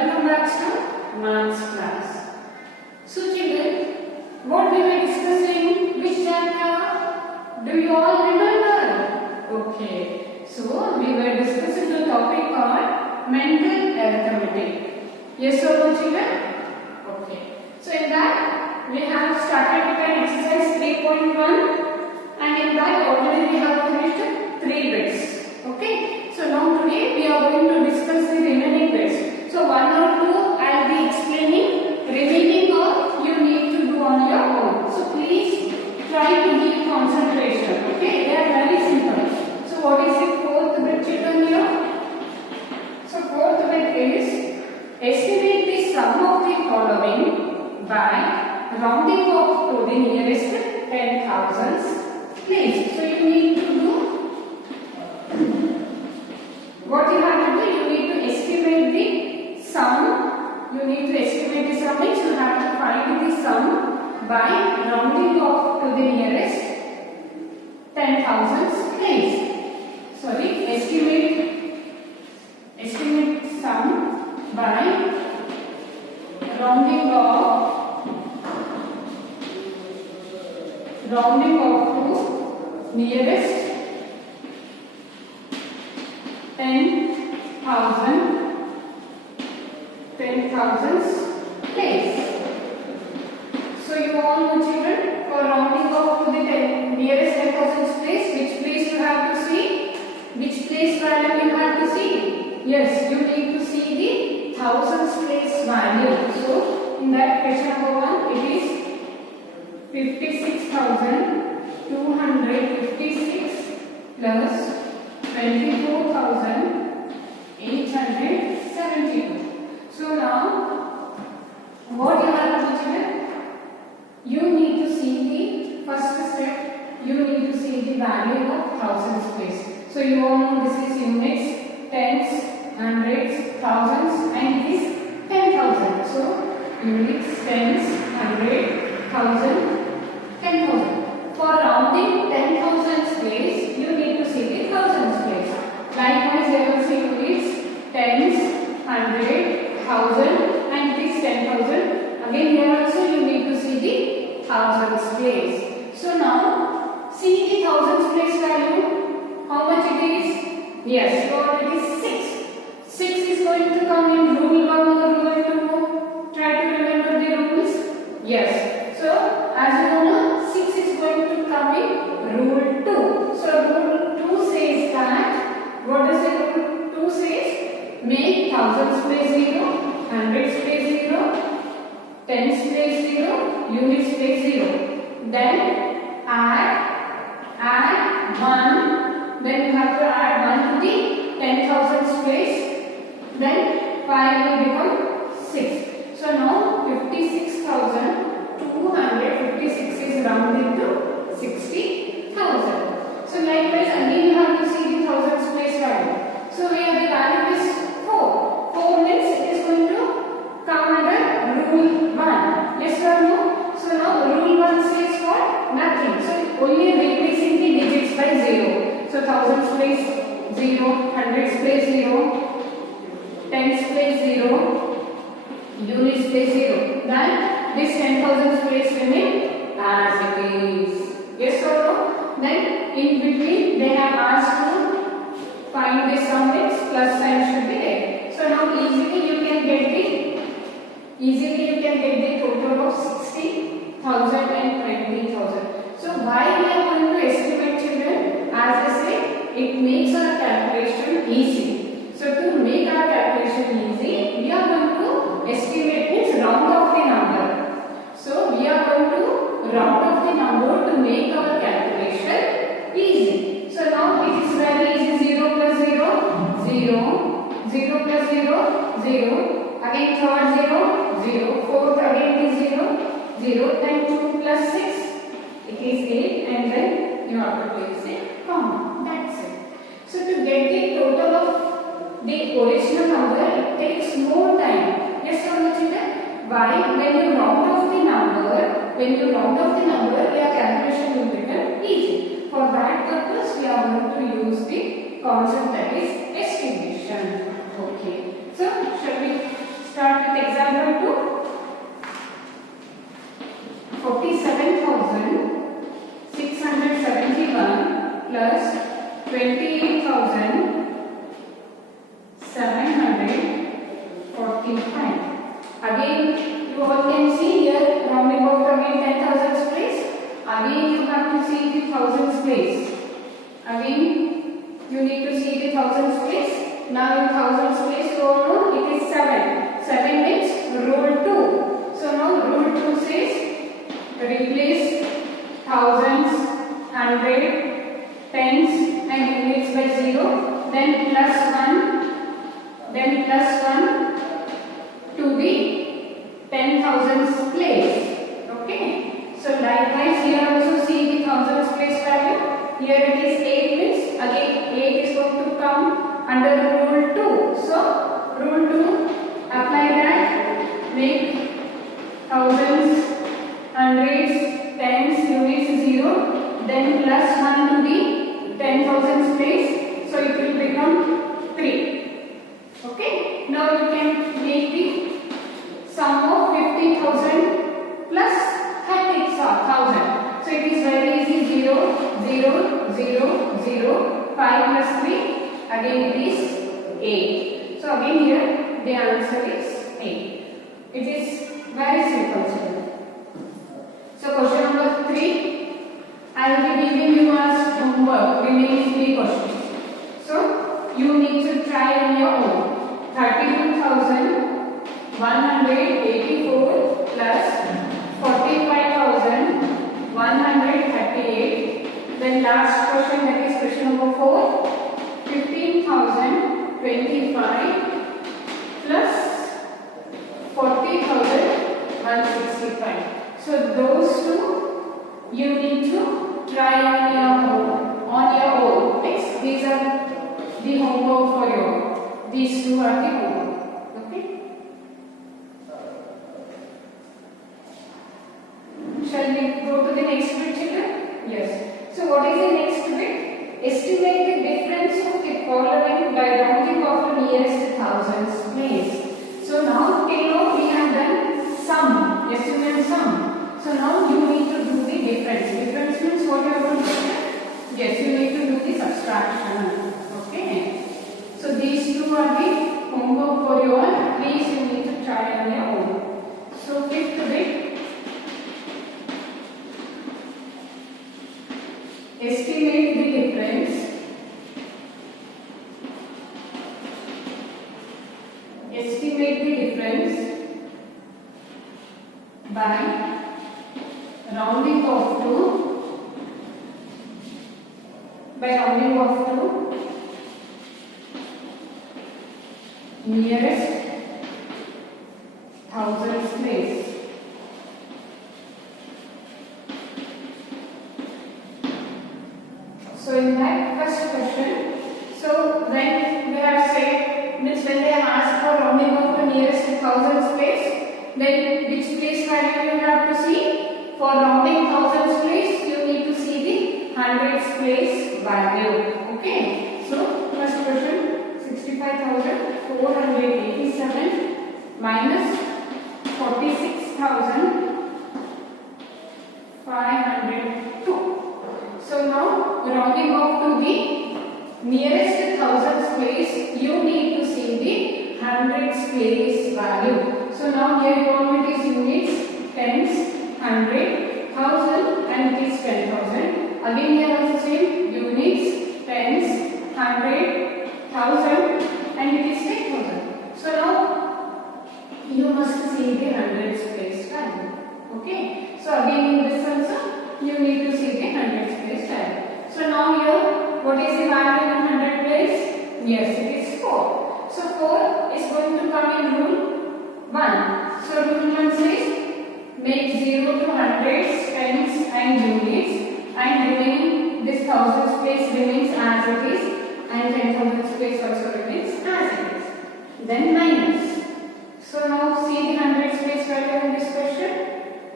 welcome back to maths class. So children, what we were discussing, which chapter? Do you all remember? Okay, so we were discussing the topic called mental arithmetic. Yes or no children? Okay, so in that we have started with an exercise 3.1 and in that already we have finished 3 bits. Okay, so now today we are going to discuss the remaining bits. So 1 or 2 I will be explaining, remaining or you need to do on your own. So please try to give concentration. Okay, they are very simple. So what is the 4th bit children here? So 4th bit is estimate the sum of the following by rounding off to the nearest 10,000s place. So you need to do what you have to do, you need to estimate the sum. You need to estimate the sum means you have to find the sum by rounding off to the nearest 10,000s place. Sorry, estimate sum by rounding off to nearest 10,000s place. So you all know children, for rounding off to the nearest 10,000s place, which place you have to see? Which place value you have to see? Yes, you need to see the thousands place value. So in that question number 1, it is 56,256 plus 24,872. So now, what you have to do children? You need to see the first step. You need to see the value of thousands place. So you all know this is units, tens, hundreds, thousands, and it is 10,000. So units, tens, hundred, thousand, 10,000. For rounding 10,000s place, you need to see the thousands place. Likewise, you will see units, tens, hundred, thousand, and it is 10,000. Again, here also you need to see the thousands place. So now, see the thousands place value. How much it is? Yes, so it is 6. 6 is going to come in rule 1 or rule 2. Try to remember the rules. Yes. So, as you know, 6 is going to come in rule 2. So, rule 2 says that, what does the rule 2 says? Make thousands place 0, hundreds place 0, tens place 0, units place 0. Then add 1. Then you have to add 1 to the 10,000s place. Then 5 will become 6. So now 56,256 is rounded to 60,000. So likewise again you have to see the thousands place value. So where the value is 4. 4 means it is going to come under rule 1. Yes or no? So now rule 1 says what? Nothing. So only replacing the digits by 0. So thousands place 0, hundreds place 0, tens place 0, units place 0. Then this 10,000s place remain as it is. Yes or no? Then in between they have asked to find the sum means plus sign should be there. So now easily you can get the total of 60,000 and 20,000. So why we are going to estimate children? As I say, it makes our calculation easy. So to make our calculation easy, we are going to estimate means round off the number. So we are going to round off the number to make our calculation easy. So now it is very easy. 0 plus 0, 0. 0 plus 0, 0. Again third 0, 0. Fourth again is 0, 0. Then 2 plus 6, it is 8. And then you have to place a comma. That's it. So to get the total of the original number, it takes more time. Yes or no children? Why? When you round off the number, your calculation will become easy. For that purpose, we are going to use the concept that is estimation. Okay. So, shall we start with example 2. 47,671 plus 28,745. Again, you all can see here rounding off to again 10,000s place. Again, you have to see the thousands place. Again, you need to see the thousands place. Now in thousands place, you all know it is 7. 7 means rule 2. So now rule 2 says replace thousands, hundred, tens and units by 0, then plus 1 to the 10,000s place. Okay. So likewise here also see the thousands place value. Here it is 8 means again 8 is going to come under rule 2. So rule 2, apply that, make thousands, hundreds, tens, units 0, then plus 1 to the 10,000s place. So it will become 3. Okay. Now you can make the sum of 50,000 plus 30,000. So it is very easy. 0, 0, 0, 0, 5 plus 3. Again it is 8. So again here the answer is 8. It is very simple. So question number 3. I will be giving you as homework remaining 3 questions. So you need to try on your own. 32,184 plus 45,138. Then last question, that is question number 4. 15,025 plus 40,165. So those two you need to try on your own. Next, these are the homework for you. These two are the homework. Okay. Shall we go to the next bit, children? Yes. So what is the next bit? Estimate the difference of the following by rounding off to nearest thousands place. So now till now we have done sum, estimate sum. So now you need to do the difference. Difference means what you are going to do? Yes, you need to do the subtraction. Okay. So these two are the homework for you all. Please you need to try on your own. So fifth bit. Estimate the difference. Estimate the difference by rounding off to nearest thousands place. So in that first question, so when we have said, means when they have asked for rounding off to nearest thousands place, then which place value you have to see? For rounding thousands place, you need to see the hundreds place value. Okay. So first question, 65,487 minus 46,502. So now rounding off to the nearest thousands place, you need to see the hundreds place value. So now here you want it is units, tens, 100, 1000 and it is 10,000. Again here also same units, tens, 100, 1000 and it is 10,000. So now you must see the hundreds place value. Okay. So again in this also you need to see the hundreds place value. So now here what is the value in 100 place? Yes, it is 4. So 4 is going to come in rule 1. So rule 1 says make 0 to hundreds, tens and units, and remaining this thousands place remains as it is, and 10,000s place also remains as it is. Then minus. So now see the hundreds place value in this question.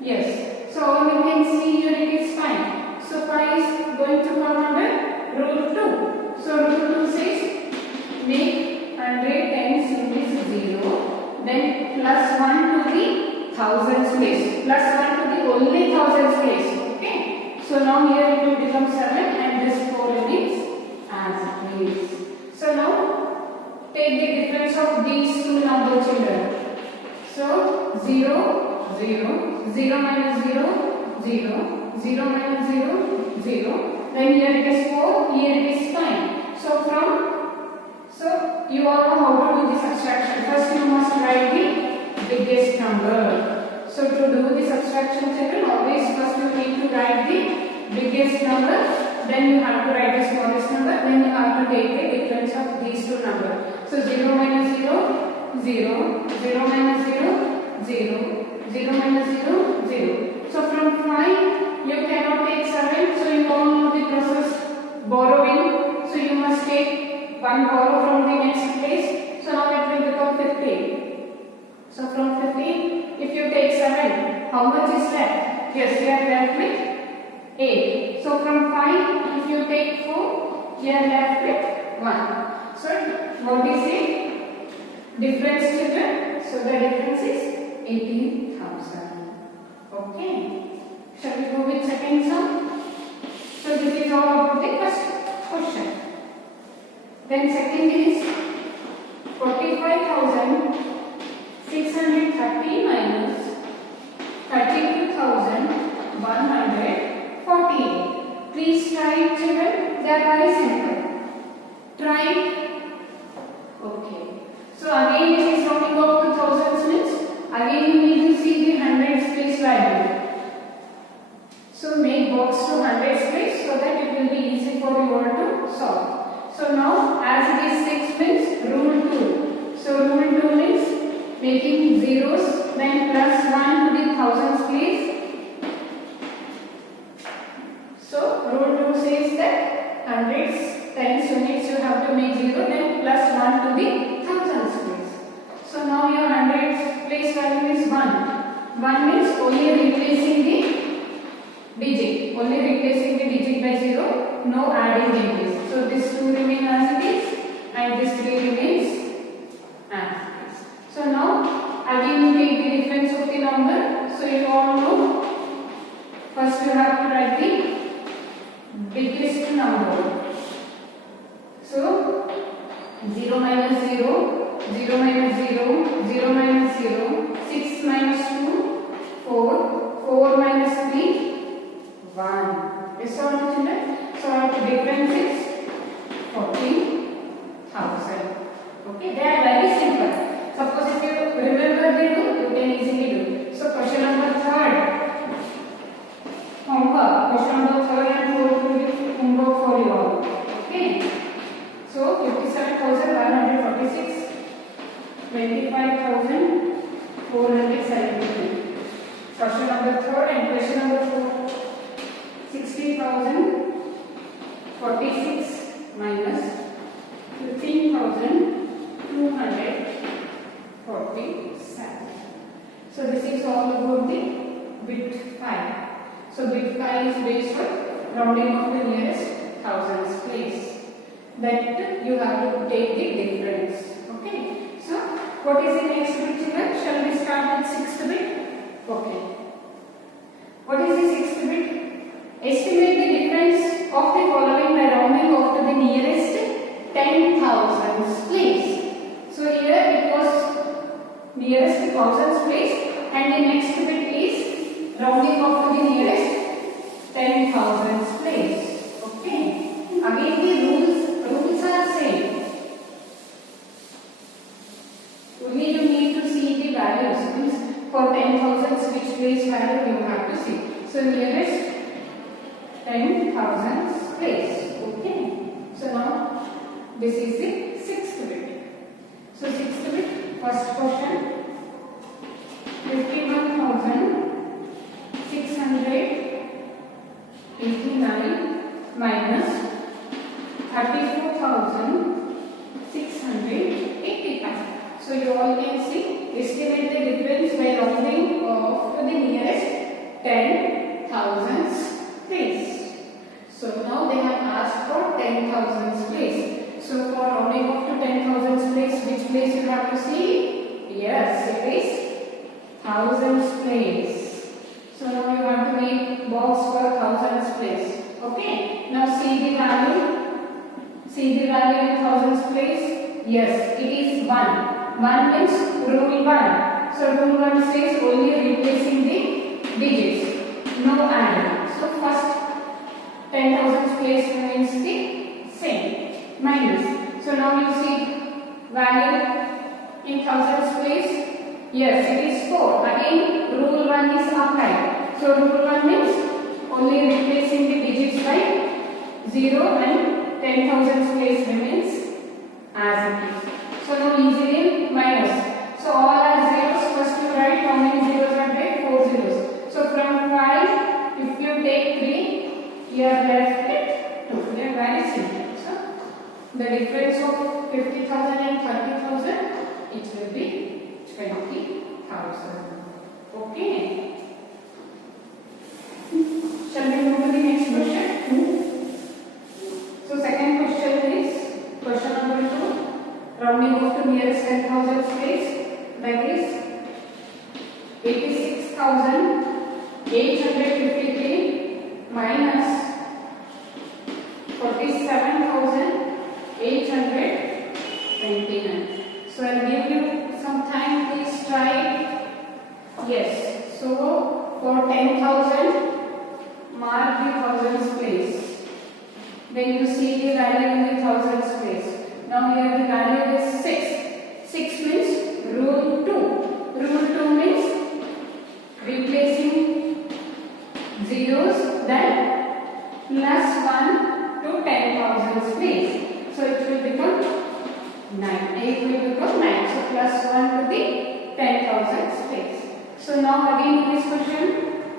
Yes. So you can see here it is 5. So 5 is going to come under rule 2. So rule 2 says make 100 tens units 0, then place, plus 1 to the only thousands place. Okay. So now here it will become 7 and this 4 remains as it is. So now take the difference of these two number children. So 0, 0, 0 minus 0, 0, 0 minus 0, 0. Then here it is 4, here it is 5. So you all know how to do the subtraction. First you must write the biggest number. So to do the subtraction children, always first you need to write the biggest number, then you have to write the smallest number, then you have to take the difference of these two numbers. So 0 minus 0, 0, 0 minus 0, 0, 0 minus 0, 0. So from 5 you cannot take 7, so you all know the process borrowing. So you must take one borrow from the next place. So now it will become 15. So from 15, if you take 7, how much is left? Yes, you are left with 8. So from 5, if you take 4, you are left with 1. So what is the difference children? So the difference is 18,000. Okay. Shall we go with second sum? So this is all about the first question. Then second is 45,630 minus 32,148. Please try it children. They are very simple. Try it. Okay. So again this is rounding off to thousands means again you need to see the hundreds place value. So make box to hundreds place so that it will be easy for you all to solve. So now as it is 6 means rule 2. So rule 2 means making zeros, then plus 1 to the thousands place. So rule 2 says that hundreds times units you have to make 0, then plus 1 to the thousands place. So now your hundreds place value is 1. 1 means only replacing the digit, only replacing the digit by 0, no adding changes. So this 2 remains as it is and this 3 remains as it is. So now again you take the difference of the number. So you all know first you have to write the biggest number. So 0 minus 0, 0 minus 0, 0 minus 0, 6 minus 2, 4, 4 minus 3, 1. Yes or no children? So our difference is 40,000. Okay, they are very simple. Suppose if you remember they do, you can easily do. So question number 3rd. Homework. Question number 3rd and 4th will be homework for you all. Okay. So 57,146, 25,473. Question number 3rd and question number 4. 60,046 minus 15,247. So this is all about the bit 5. So bit 5 is based on rounding of the nearest thousands place. That you have to take the difference. Okay. So what is the next bit children? Shall we start with 6th bit? Okay. What is the 6th bit? Estimate the difference of the following by rounding off to the nearest 10,000s place. So here it was nearest thousands place and the next bit is rounding off to the nearest 10,000s place. Okay. Again the rules are same. Only you need to see the values. Means for 10,000s which place value you have to see. So nearest 10,000s place. Okay. So now this is the 6th bit. So 6th bit, first question. 51,689 minus 34,685. So you all can see, estimate the difference by rounding off to the nearest 10,000s place. So now they have asked for 10,000s place. So for rounding off to 10,000s place, which place you have to see? Yes, it is thousands place. So now you have to make box for thousands place. Okay. Now see the value. See the value in thousands place. Yes, it is 1. 1 means rule 1. So rule 1 says only replacing the digits, no adding. So first 10,000 place remains the same. Minus. So now you see value in thousands place. Yes, it is 4. Again, rule 1 is applied. So rule 1 means only replacing the digits by 0 and 10,000 place remains as it is. So now easily minus. So all are zeros. First you write how many zeros are there? 4 zeros. So from 5, if you take 3, you are left with 2. They are very simple. So the difference of 50,000 and 30,000, it will be 20,000. Okay. Shall we move to the next question? So second question is question number 2. Rounding off to nearest 10,000 place, that is 86,853 minus 47,829. So I'll give you some time, please try. Yes, so for 10,000, mark the thousands place. Then you see the value in the thousands place. Now here the value is 6. 6 means rule 2. Rule 2 means replacing zeros, then plus 1 to 10,000 place. So it will become 9. 8 will become 9. So plus 1 to the 10,000 place. So now again in this question,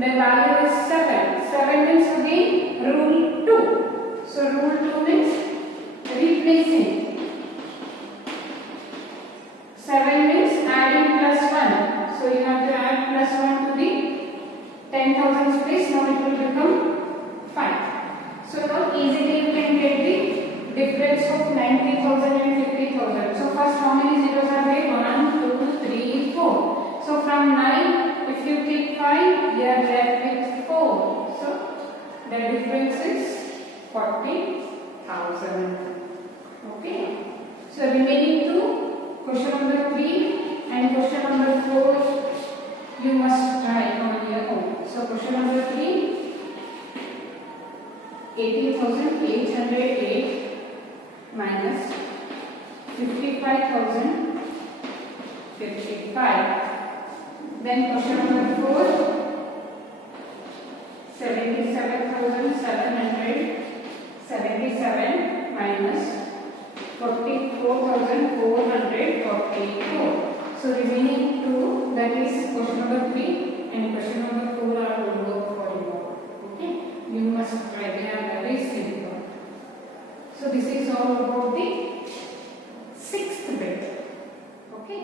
the value is 7. 7 means again rule 2. So rule 2 means replacing. 7 means adding plus 1. So you have to add plus 1 to the 10,000 place. Now it will become 5. So now easily you can get the difference of 90,000 and 50,000. So first how many zeros are there? 1, 2, 3, 4. So from 9, if you take 5, you are left with 4. So the difference is 40,000. Okay. So remaining two, question number 3 and question number 4, you must try on your own. So question number 3, 80,808 minus 55,055. Then question number 4, 77,777 minus 44,444. So remaining two, that is question number 3 and question number 4 are homework for you. Okay, you must try. They are very simple. So this is all about the 6th bit. Okay.